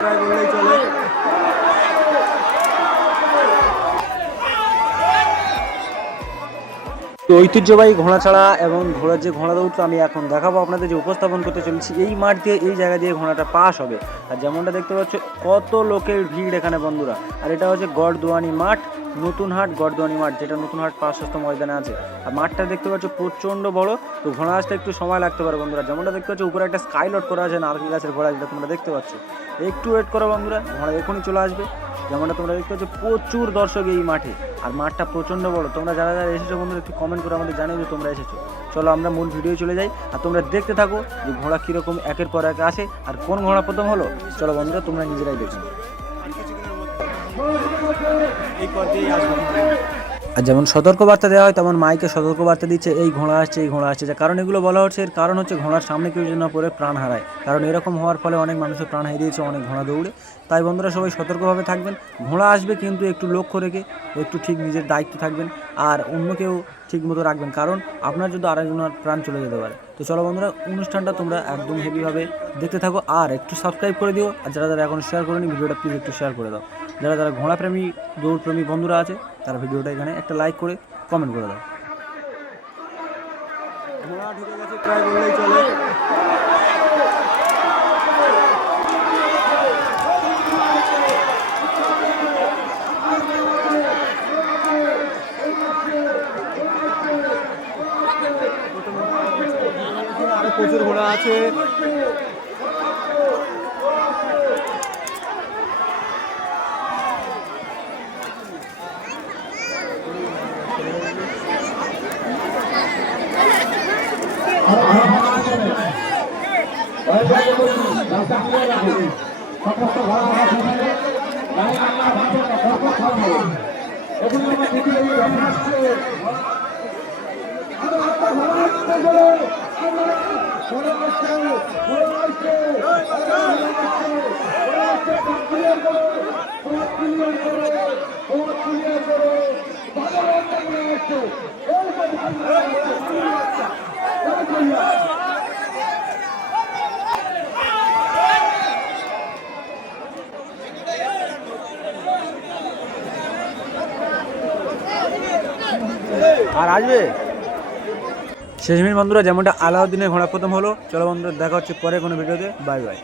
প্রায় তো ঐতিহ্যবাহী ঘোড়া ছাড়া এবং ঘোড়ার যে ঘোড়া দৌড়, তো আমি এখন দেখাবো আপনাদের যে উপস্থাপন করতে চলেছি। এই মাঠ দিয়ে, এই জায়গা দিয়ে ঘোড়াটা পাস হবে। আর যেমনটা দেখতে পাচ্ছ, কত লোকের ভিড় এখানে বন্ধুরা। আর এটা হচ্ছে গড়দুয়ানি মাঠ নতুন হাট গড়দুয়ানি মাঠ, যেটা নতুন হাট পাঁচশস্ত ময়দানে আছে। আর মাঠটা দেখতে পাচ্ছ, প্রচণ্ড বড়। তো ঘোড়া আসতে একটু সময় লাগতে পারে বন্ধুরা। যেমনটা দেখতে পাচ্ছ, উপরে একটা স্কাইলট করা আছে, নারকেল গাছের ঘোড়া, যেটা তোমরা দেখতে পাচ্ছ। একটু ওয়েট করো বন্ধুরা, ঘোড়া এখনই চলে আসবে। যেমনটা তোমরা দেখতে পাচ্ছ, প্রচুর দর্শক এই মাঠে। আর মাঠটা প্রচণ্ড বড়। তোমরা যারা যারা এসেছ, বন্ধুরা, একটু কমেন্ট করে আমাদের জানিয়ে যে তোমরা এসেছ। চলো আমরা মূল ভিডিও চলে যাই। আর তোমরা দেখতে থাকো যে ঘোড়া কীরকম একের পর এক আসে আর কোন ঘোড়া প্রথম হলো। চলো বন্ধুরা, তোমরা নিজেরাই দেখো এই পর্যায়ে আসব। আর যেমন সতর্কবার্তা দেওয়া হয়, তেমন মাইকে সতর্কবার্তা দিচ্ছে, এই ঘোড়া আসছে, এই ঘোড়া আসছে। কারণ এগুলো বলা হচ্ছে, এর কারণ হচ্ছে ঘোড়ার সামনে কেউ যেন পড়ে প্রাণ হারায়। কারণ এরকম হওয়ার ফলে অনেক মানুষের প্রাণ হারিয়েছে অনেক ঘোড়া দৌড়ে। তাই বন্ধুরা সবাই সতর্কভাবে থাকবেন। ঘোড়া আসবে কিন্তু একটু লক্ষ্য রেখে, একটু ঠিক নিজের দায়িত্ব থাকবেন আর অন্য কেউ ঠিক মতো রাখবেন। কারণ আপনার যদি আরেকজনের প্রাণ চলে যেতে পারে। তো চলো বন্ধুরা, অনুষ্ঠানটা তোমরা একদম হেভিভাবে দেখতে থাকো। আর একটু সাবস্ক্রাইব করে দিও। আর যারা যারা এখন শেয়ার করেনি, ভিডিওটা প্লিজ একটু শেয়ার করে দাও। যারা যারা ঘোড়াপ্রেমী, দৌড়প্রেমী বন্ধুরা আছে, তারা ভিডিওটা এখানে একটা লাইক করে কমেন্ট করে দাও। প্রচুর ঘোড়া আছে। আমরা আর আসবে? শেষমেশ বন্ধুরা, যেমনটা আলাউদ্দিনের ঘোড়া প্রথম হলো। চলো বন্ধুরা, দেখা হচ্ছে পরে কোনো ভিডিওতে। Bye bye.